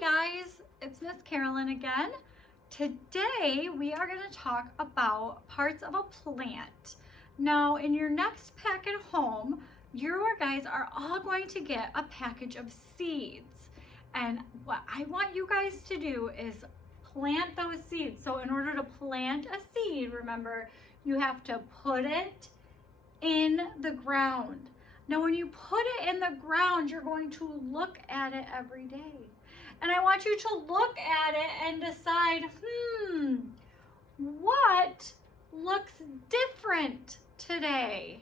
Hi guys, it's Miss Carolyn again. Today we are going to talk about parts of a plant. Now in your next pack at home, you guys are all going to get a package of seeds. And what I want you guys to do is plant those seeds. So in order to plant a seed, remember, you have to put it in the ground. Now when you put it in the ground, you're going to look at it every day. And I want you to look at it and decide, what looks different today?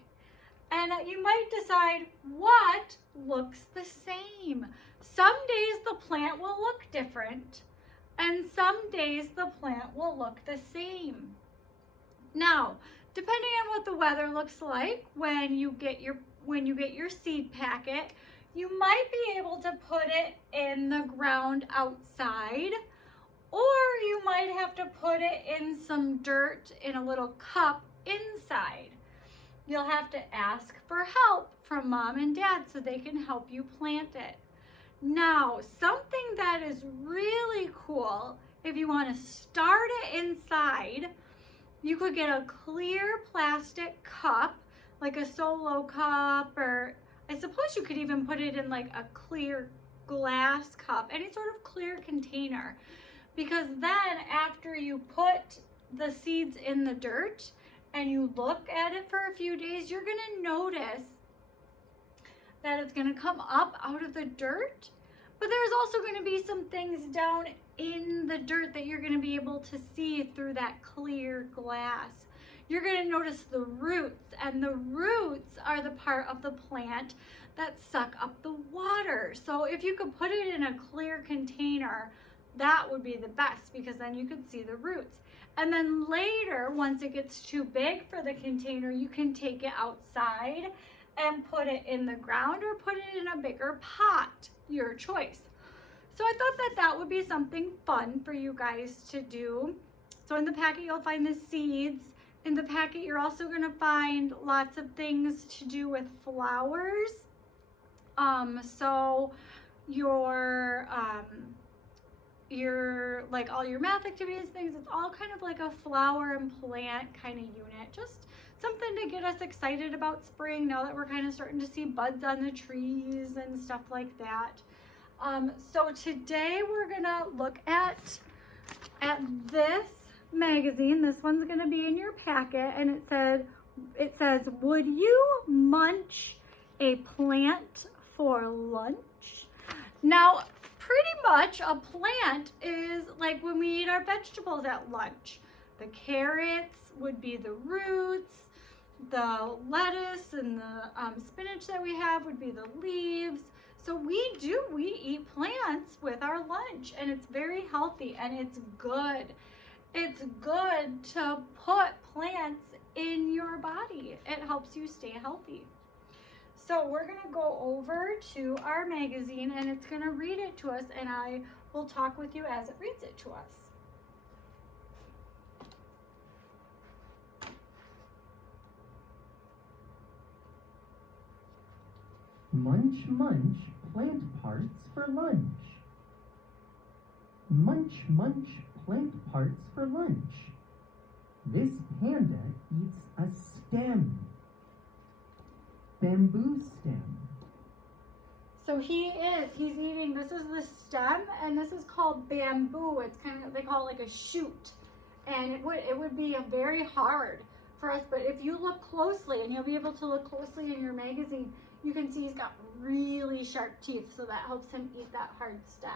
And you might decide what looks the same. Some days the plant will look different, and some days the plant will look the same. Now, depending on what the weather looks like when you get your seed packet, you might be able to put it in the ground outside, or you might have to put it in some dirt in a little cup inside. You'll have to ask for help from mom and dad so they can help you plant it. Now, something that is really cool, if you want to start it inside, you could get a clear plastic cup, like a Solo cup, or I suppose you could even put it in like a clear glass cup, any sort of clear container. Because then after you put the seeds in the dirt and you look at it for a few days, you're gonna notice that it's gonna come up out of the dirt, but there's also gonna be some things down in the dirt that you're gonna be able to see through that clear glass. You're going to notice the roots, and the roots are the part of the plant that suck up the water. So if you could put it in a clear container, that would be the best, because then you could see the roots. And then later, once it gets too big for the container, you can take it outside and put it in the ground or put it in a bigger pot, your choice. So I thought that that would be something fun for you guys to do. So in the packet, you'll find the seeds. In the packet, you're also going to find lots of things to do with flowers. So your like all your math activities, things, it's all kind of like a flower and plant kind of unit. Just something to get us excited about spring now that we're kind of starting to see buds on the trees and stuff like that. So today we're going to look at this magazine. This one's going to be in your packet, and it says, would you munch a plant for lunch? Now, pretty much a plant is like when we eat our vegetables at lunch. The carrots would be the roots, the lettuce and the spinach that we have would be the leaves. So we eat plants with our lunch, and it's very healthy and it's good. It's good to put plants in your body. It helps you stay healthy. So we're going to go over to our magazine, and it's going to read it to us, and I will talk with you as it reads it to us. Munch, munch, plant parts for lunch. Munch, munch, plant parts for lunch. This panda eats a stem. Bamboo stem. So he's eating, this is the stem, and this is called bamboo. It's kind of, they call it like a shoot. And it would be very hard for us, but if you look closely, and you'll be able to look closely in your magazine, you can see he's got really sharp teeth, so that helps him eat that hard stem.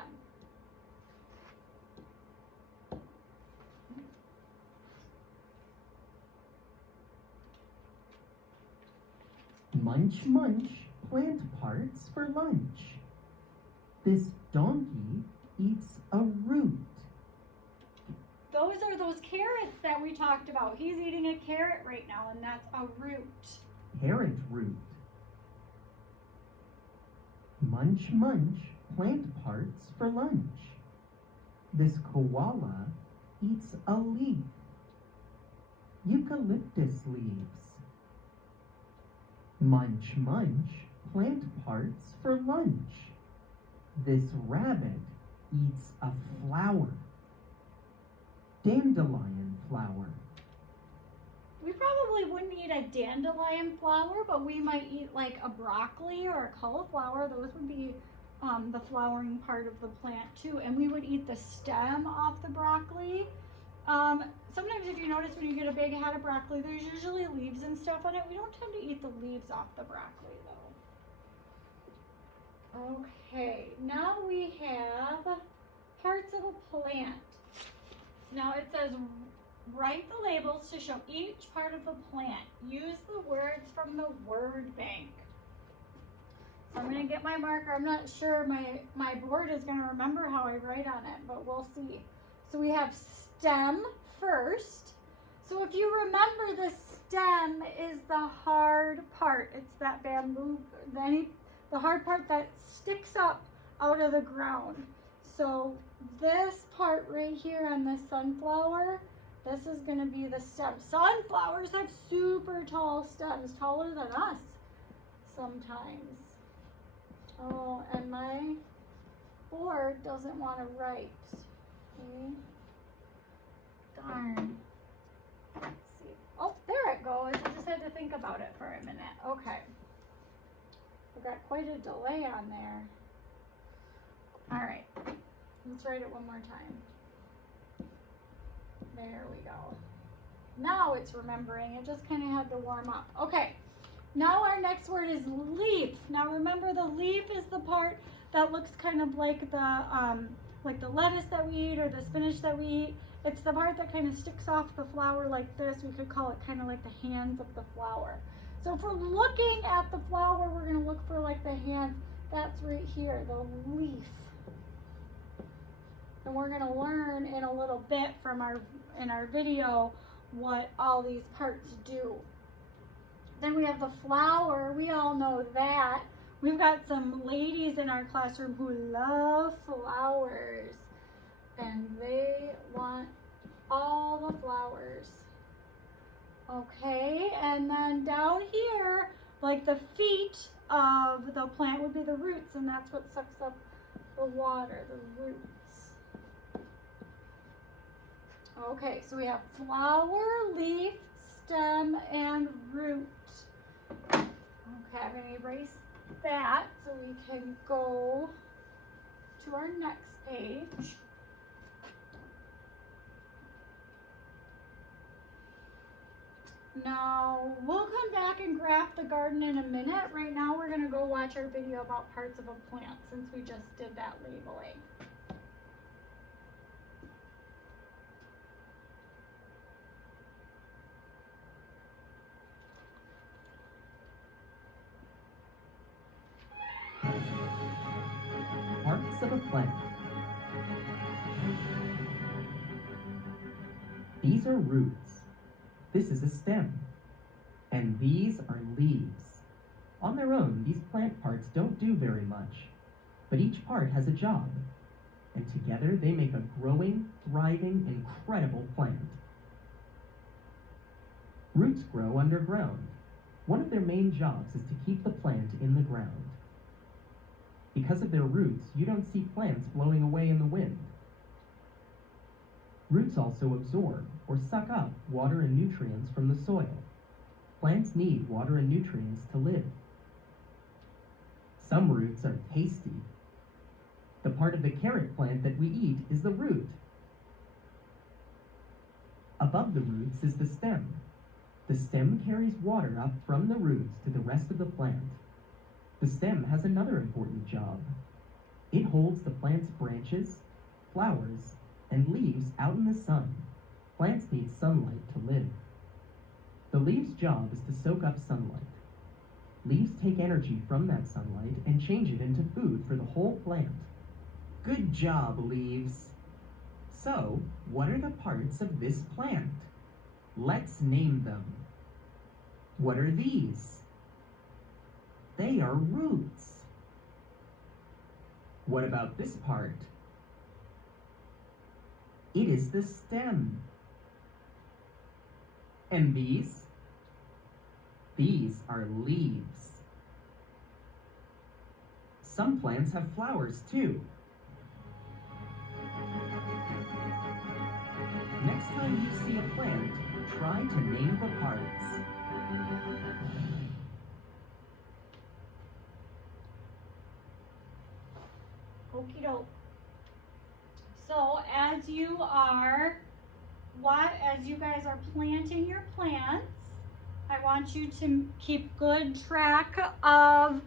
Munch, munch, plant parts for lunch. This donkey eats a root. Those are those carrots that we talked about. He's eating a carrot right now, and that's a root. Carrot root. Munch, munch, plant parts for lunch. This koala eats a leaf. Eucalyptus leaves. Munch, munch, plant parts for lunch. This rabbit eats a flower. Dandelion flower. We probably wouldn't eat a dandelion flower, but we might eat like a broccoli or a cauliflower. Those would be the flowering part of the plant too. And we would eat the stem off the broccoli. Sometimes if you notice when you get a big head of broccoli, there's usually leaves and stuff on it. We don't tend to eat the leaves off the broccoli though. Okay, now we have parts of a plant. Now it says write the labels to show each part of the plant. Use the words from the word bank. So I'm going to get my marker. I'm not sure my board is going to remember how I write on it, but we'll see. So we have stem first. So if you remember, the stem is the hard part. It's that bamboo, the hard part that sticks up out of the ground. So this part right here on the sunflower, this is going to be the stem. Sunflowers have super tall stems, taller than us sometimes. Oh, and my board doesn't want to write. Okay. Darn. Let's see. Oh, there it goes. I just had to think about it for a minute. Okay. I've got quite a delay on there. All right. Let's write it one more time. There we go. Now it's remembering. It just kind of had to warm up. Okay. Now our next word is leaf. Now remember, the leaf is the part that looks kind of like the lettuce that we eat or the spinach that we eat. It's the part that kind of sticks off the flower like this. We could call it kind of like the hands of the flower. So if we're looking at the flower, we're going to look for like the hands. That's right here, the leaf. And we're going to learn in a little bit from in our video what all these parts do. Then we have the flower. We all know that. We've got some ladies in our classroom who love flowers, and they want all the flowers. Okay, and then down here, like the feet of the plant would be the roots, and that's what sucks up the water, the roots. Okay, so we have flower, leaf, stem, and root. Okay, I'm going to erase that so we can go to our next page. Now, we'll come back and graph the garden in a minute. Right now, we're going to go watch our video about parts of a plant since we just did that labeling. Parts of a plant. These are roots. This is a stem. And these are leaves. On their own, these plant parts don't do very much, but each part has a job, and together they make a growing, thriving, incredible plant. Roots grow underground. One of their main jobs is to keep the plant in the ground. Because of their roots, you don't see plants blowing away in the wind. Roots also absorb or suck up water and nutrients from the soil. Plants need water and nutrients to live. Some roots are tasty. The part of the carrot plant that we eat is the root. Above the roots is the stem. The stem carries water up from the roots to the rest of the plant. The stem has another important job. It holds the plant's branches, flowers, and leaves out in the sun. Plants need sunlight to live. The leaf's job is to soak up sunlight. Leaves take energy from that sunlight and change it into food for the whole plant. Good job, leaves. So, what are the parts of this plant? Let's name them. What are these? They are roots. What about this part? It is the stem. And these? These are leaves. Some plants have flowers too. Next time you see a plant, try to name the parts. Okie doke. So as you guys are planting your plants, I want you to keep good track of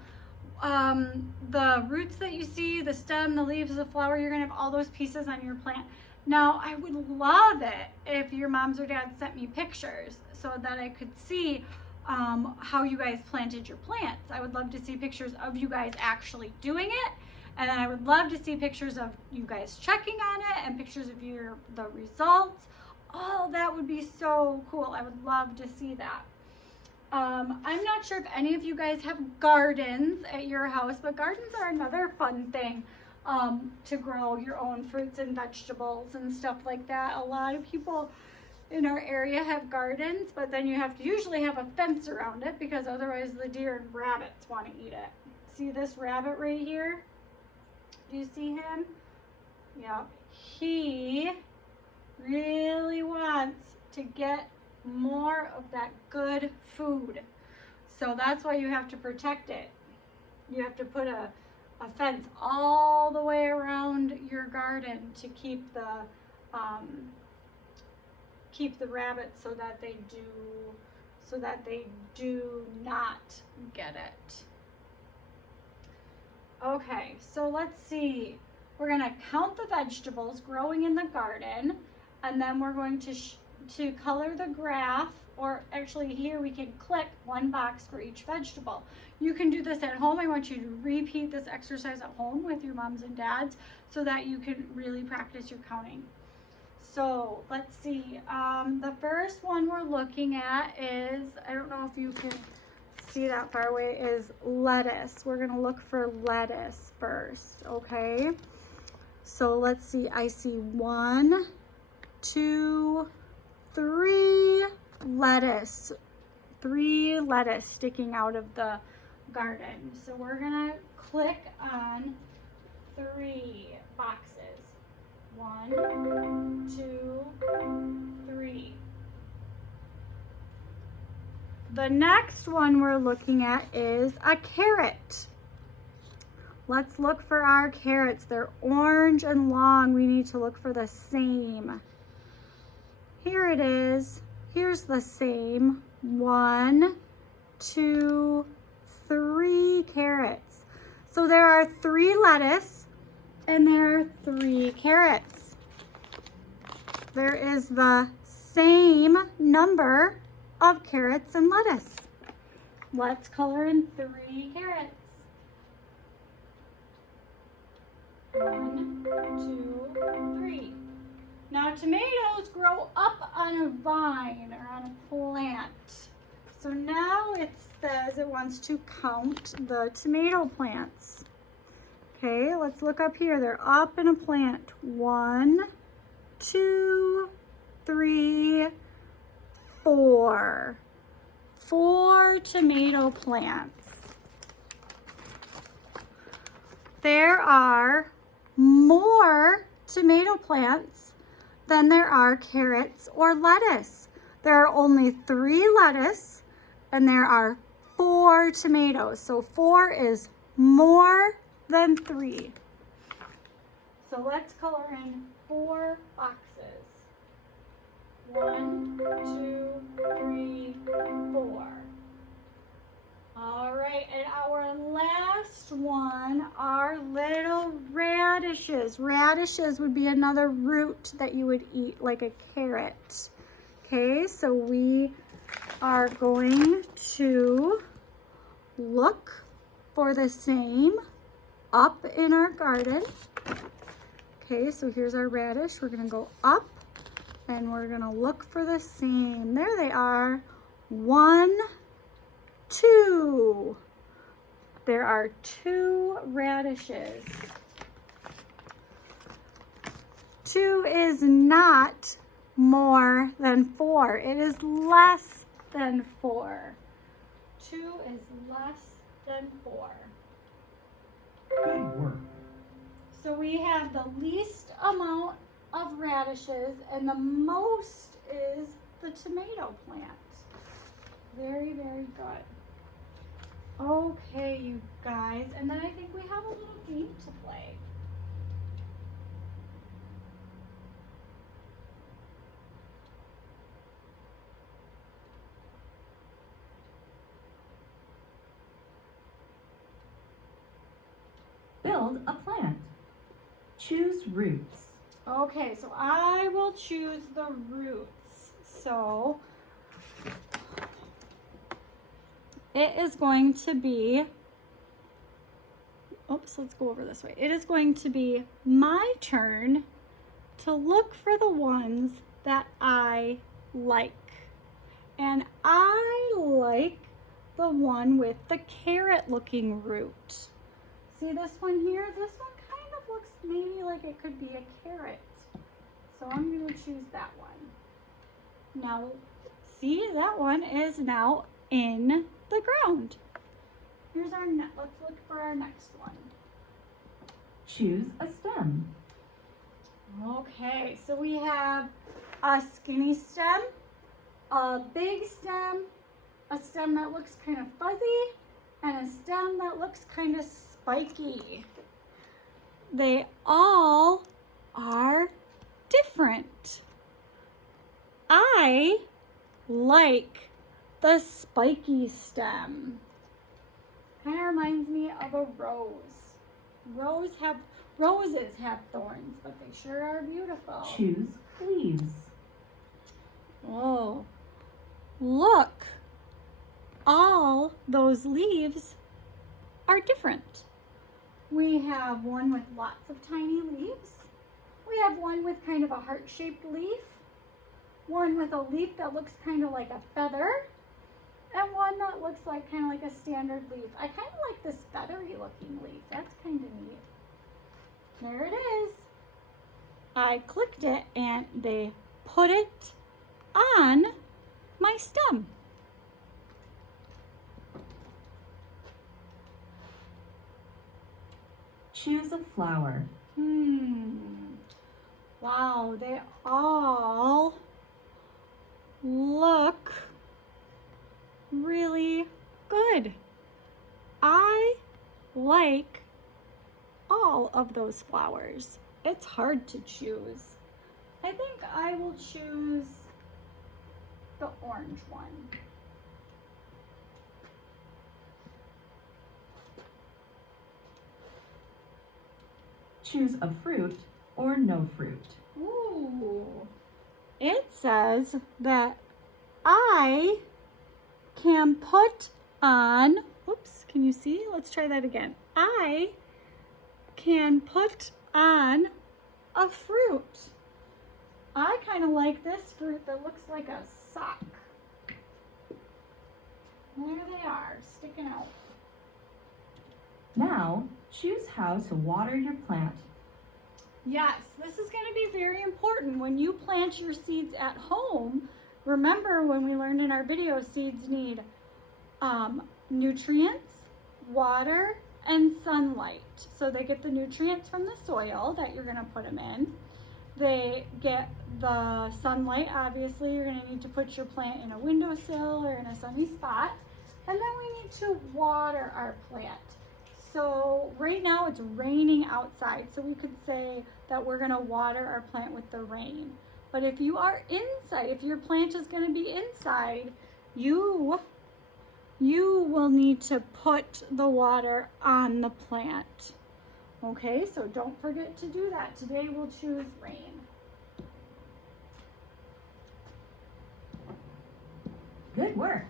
the roots that you see, the stem, the leaves, the flower. You're gonna have all those pieces on your plant. Now, I would love it if your moms or dads sent me pictures so that I could see how you guys planted your plants. I would love to see pictures of you guys actually doing it. And I would love to see pictures of you guys checking on it and pictures of the results. Oh, that would be so cool. I would love to see that. I'm not sure if any of you guys have gardens at your house, but gardens are another fun thing to grow your own fruits and vegetables and stuff like that. A lot of people in our area have gardens, but then you have to usually have a fence around it because otherwise the deer and rabbits want to eat it. See this rabbit right here? Do you see him? Yeah. He really wants to get more of that good food. So that's why you have to protect it. You have to put a fence all the way around your garden to keep the rabbits so that they do not get it. Okay, so let's see. We're gonna count the vegetables growing in the garden, and then we're going to color the graph, or actually here we can click one box for each vegetable. You can do this at home. I want you to repeat this exercise at home with your moms and dads so that you can really practice your counting. So let's see, the first one we're looking at is, I don't know if you can see that far away, is lettuce. We're gonna look for lettuce first, okay? So let's see, I see 1, 2, 3 lettuce. 3 lettuce sticking out of the garden. So we're gonna click on 3 boxes. 1, 2, 3. The next one we're looking at is a carrot. Let's look for our carrots. They're orange and long. We need to look for the same. Here it is. Here's the same. 1, 2, 3 carrots. So there are 3 lettuce and there are 3 carrots. There is the same number of carrots and lettuce. Let's color in 3 carrots. 1, 2, 3. Now tomatoes grow up on a vine or on a plant. So now it says it wants to count the tomato plants. Okay, let's look up here. They're up in a plant. 1, 2, 3, 4. 4 tomato plants. There are more tomato plants than there are carrots or lettuce. There are only 3 lettuce and there are 4 tomatoes. So 4 is more than 3. So let's color in 4 boxes. 1, 2, 3, 4. All right, and our last one are little radishes. Radishes would be another root that you would eat, like a carrot. Okay, so we are going to look for the same up in our garden. Okay, so here's our radish. We're gonna go up and we're gonna look for the same. There they are. 1, 2. There are 2 radishes. 2 is not more than 4. It is less than 4. 2 is less than 4. Good work. So we have the least amount of radishes, and the most is the tomato plant. Very, very good. Okay, you guys, and then I think we have a little game to play. Build a plant. Choose roots. Okay, so I will choose the roots. So it is going to be, oops, let's go over this way. It is going to be my turn to look for the ones that I like. And I like the one with the carrot looking root. See this one here? This one kind of looks maybe like it could be a carrot. So I'm going to choose that one. Now, see, that one is now in the ground. Here's our let's look for our next one. Choose a stem. Okay, so we have a skinny stem, a big stem, a stem that looks kind of fuzzy, and a stem that looks kind of spiky. They all are different. I like the spiky stem. Kind of reminds me of a rose. Roses have thorns, but they sure are beautiful. Choose leaves. Oh, look. All those leaves are different. We have one with lots of tiny leaves. We have one with kind of a heart-shaped leaf. One with a leaf that looks kind of like a feather. And one that looks like kind of like a standard leaf. I kind of like this feathery looking leaf. That's kind of neat. There it is. I clicked it and they put it on my stem. Choose a flower. Wow, they all look really good. I like all of those flowers. It's hard to choose. I think I will choose the orange one. Choose a fruit or no fruit. Ooh. It says that I can put on, oops, can you see? Let's try that again. I can put on a fruit. I kind of like this fruit that looks like a sock. There they are, sticking out. Now, choose how to water your plant. Yes, this is going to be very important when you plant your seeds at home. Remember when we learned in our video, seeds need nutrients, water, and sunlight. So they get the nutrients from the soil that you're going to put them in. They get the sunlight, obviously. You're going to need to put your plant in a windowsill or in a sunny spot. And then we need to water our plant. So right now it's raining outside, so we could say that we're gonna water our plant with the rain. But if you are inside, if your plant is gonna be inside, you will need to put the water on the plant. Okay, so don't forget to do that. Today we'll choose rain. Good work.